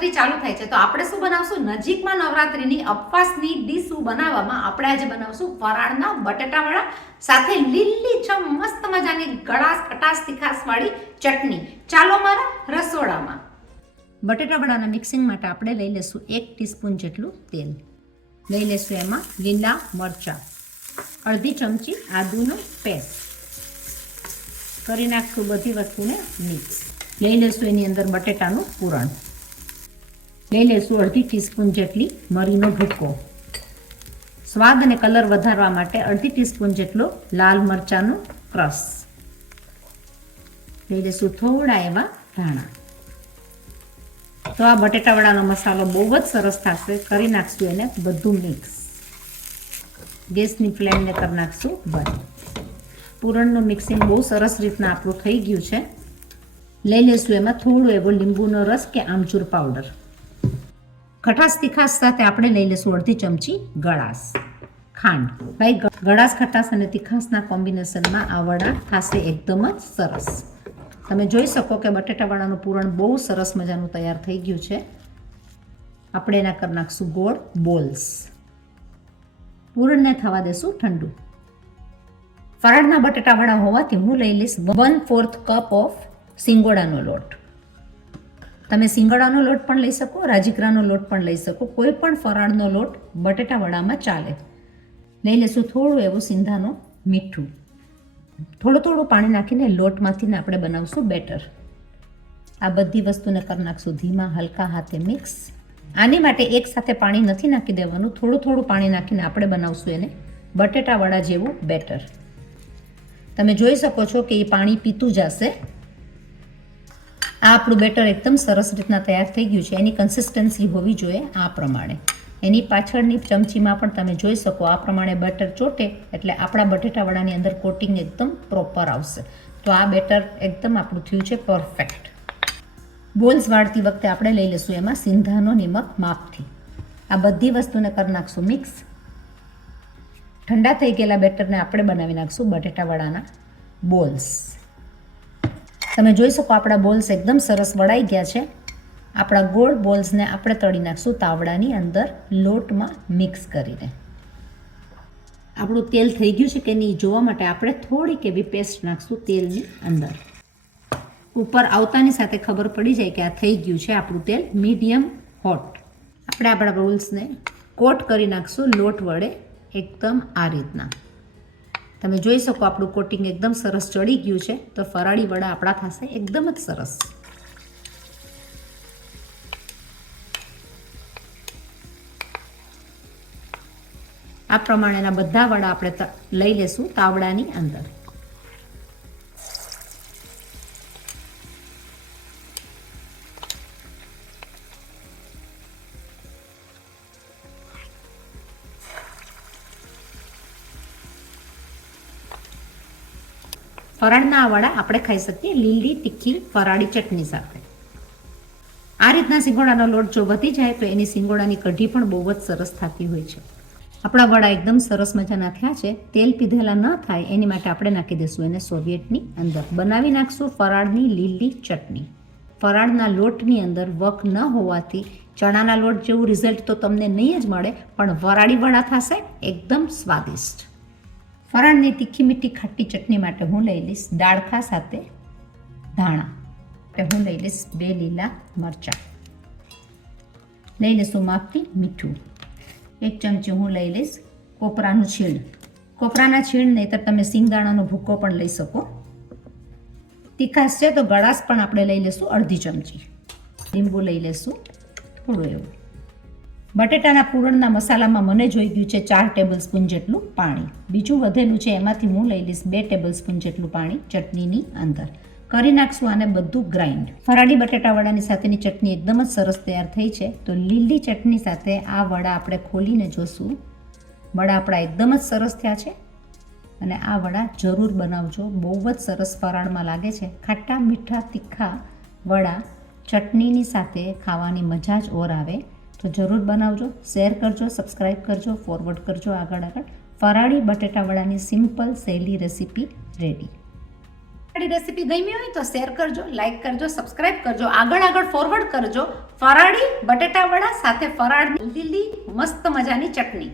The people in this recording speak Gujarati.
નવરાત્રી ચાલુ થાય છે તો આપણે શું બનાવશું? નજીકમાં નવરાત્રીની ઉપવાસની ડીશ બનાવવામાં આપણે આજે બનાવશું ફરાળના બટેટાવડા સાથે લીલીછમ મસ્ત મજાની ગળાશ ખટાશ તીખાશ વાળી ચટણી. ચાલો મારા રસોડામાં. બટેટાવડાના મિક્સિંગ માટે આપણે લઈ લેશું 1 ટીસ્પૂન જેટલું તેલ. લઈ લેશું એમાં લીલા મરચાં, અડધી ચમચી આદુનો પેસ્ટ. કરી નાખશું બધી વસ્તુને મિક્સ. લઈ લેશું એની અંદર બટેટાનું પૂરણ. લઈ લેશું અડધી ટીસ્પૂન જેટલી મરીનો ભૂકો. સ્વાદ અને કલર વધારવા માટે અડધી ટીસ્પૂન જેટલો લાલ મરચાંનો ક્રશ. લઈ લેશું થોડા એવા ધાણા. તો આ બટેટાવડાનો મસાલો બહુ જ સરસ થશે. કરી નાખશું એને બધું મિક્સ. ગેસની ફ્લેમને કરી નાખશું બંધ. પૂરણનું મિક્સિંગ બહુ સરસ રીતના આપણું થઈ ગયું છે. લઈ લેશું એમાં થોડો એવો લીંબુનો રસ કે આમચૂર પાવડર. ખટાશ તીખાશ સાથે આપણે લઈ લેશું અડધી ચમચી ગળાશ. ખાંડ. ભાઈ ગળાશ ખટાશ અને તીખાશના કોમ્બિનેશનમાં આ વડા થશે એકદમ જ સરસ. તમે જોઈ શકો કે બટેટાવડાનું પૂરણ બહુ સરસ મજાનું તૈયાર થઈ ગયું છે. આપણે એના કરી નાખશું ગોળ બોલ્સ. પૂરણને થવા દેશું ઠંડુ. ફરાળના બટેટાવડા હોવાથી હું લઈ લઈશ 1/4 કપ ઓફ સિંગોડાનો લોટ. તમે સિંગોડાનો લોટ પણ લઈ શકો, રાજીગરાનો લોટ પણ લઈ શકો. કોઈ પણ ફરાળનો લોટ બટેટાવડામાં ચાલે. લઈ લેશું થોડું એવું સિંધાનો મીઠું. થોડું પાણી નાખીને લોટમાંથીને આપણે બનાવશું બેટર. આ બધી વસ્તુને કરી નાખશું ધીમા હલકા હાથે મિક્સ. આની માટે એક સાથે પાણી નથી નાખી દેવાનું. થોડું પાણી નાખીને આપણે બનાવશું એને બટેટાવડા જેવું બેટર. તમે જોઈ શકો છો કે એ પાણી પીતું જશે. આ આપણું બેટર એકદમ સરસ રીતના તૈયાર થઈ ગયું છે. એની કન્સિસ્ટન્સી હોવી જોઈએ આ પ્રમાણે. એની પાછળની ચમચીમાં પણ તમે જોઈ શકો આ પ્રમાણે બેટર ચોટે એટલે આપણા બટેટાવડાની અંદર કોટિંગ એકદમ પ્રોપર આવશે. તો આ બેટર એકદમ આપણું થયું છે પરફેક્ટ. બોલ્સ વાળતી વખતે આપણે લઈ લઈશું એમાં સિંધાનો નિમક માપથી. આ બધી વસ્તુને કરી નાખશું મિક્સ. ઠંડા થઈ ગયેલા બેટરને આપણે બનાવી નાખશું બટેટાવડાના બોલ્સ. તમે જોઈ શકો આપણા બોલ્સ એકદમ સરસ વળાઈ ગયા છે. આપણા ગોળ બોલ્સને આપણે તળી નાખશું તાવડાની અંદર લોટમાં મિક્સ કરીને. આપણું તેલ થઈ ગયું છે કે નહીં જોવા માટે આપણે થોડીક એવી પેસ્ટ નાખશું તેલની અંદર. ઉપર આવતાની સાથે ખબર પડી જાય કે આ થઈ ગયું છે આપણું તેલ મીડિયમ હોટ. આપણે આપણા બોલ્સને કોટ કરી નાખશું લોટ વડે એકદમ આ રીતના. તમે જોઈ શકો આપણું કોટિંગ એકદમ સરસ ચડી ગયું છે. તો ફરાળી વડા આપણા થશે એકદમ જ સરસ. આ પ્રમાણેના બધા વડા આપણે લઈ લેશું તાવડાની અંદર. ફરાળના આ વડા આપણે ખાઈ શકીએ લીલી તીખી ફરાળી ચટણી સાથે. આ રીતના સિંગોડાનો લોટ જો વધી જાય તો એની સિંગોડાની કઢી પણ બહુ જ સરસ થતી હોય છે. આપણા વડા એકદમ સરસ મજાના થયા છે. તેલ પીધેલા ન થાય એની માટે આપણે નાખી દઈશું એને સોવિયેટની અંદર. બનાવી નાખશું ફરાળની લીલી ચટણી. ફરાળના લોટની અંદર વક ન હોવાથી ચણાના લોટ જેવું રિઝલ્ટ તો તમને નહીં જ મળે પણ વરાળી વડા થશે એકદમ સ્વાદિષ્ટ. ફરાળની તીખી મીઠી ખાટી ચટણી માટે હું લઈ લઈશ દાળખા સાથે ધાણા. હું લઈ લઈશ 2 લીલા મરચાં. લઈ લઈશું માપથી મીઠું. 1 ચમચી હું લઈ લઈશ કોપરાનું છીણ. કોપરાના છીણ નહીં તો તમે સિંગદાણાનો ભૂકો પણ લઈ શકો. તીખાશ છે તો ગળાશ પણ આપણે લઈ લઈશું અડધી ચમચી. લીંબુ લઈ લઈશું થોડું એવું. બટેટાના પૂરણના મસાલામાં મને જોઈ ગયું છે 4 ટેબલસ્પૂન જેટલું પાણી. બીજું વધેલું છે એમાંથી હું લઈ લઈશ 2 ટેબલસ્પૂન જેટલું પાણી ચટણીની અંદર. કરી નાખશું આને બધું ગ્રાઇન્ડ. ફરાળી બટેટાવડાની સાથેની ચટણી એકદમ જ સરસ તૈયાર થઈ છે. તો લીલી ચટણી સાથે આ વડા આપણે ખોલીને જોશું. વડા આપણા એકદમ જ સરસ થયા છે અને આ વડા જરૂર બનાવજો. બહુ જ સરસ ફરાળમાં લાગે છે. ખાટા મીઠા તીખા વડા ચટણીની સાથે ખાવાની મજા જ ઓર આવે. તો જરૂર બનાવજો. શેર કરજો, સબસ્ક્રાઈબ કરજો, ફોરવર્ડ કરજો આગળ. ફરાળી બટેટાવડાની સિમ્પલ સહેલી રેસીપી રેડી. રેસીપી ગમી હોય તો શેર કરજો, લાઈક કરજો, સબસ્ક્રાઇબ કરજો, આગળ ફોરવર્ડ કરજો. ફરાળી બટેટા વડા સાથે ફરાળની લીલી મસ્ત મજાની ચટણી.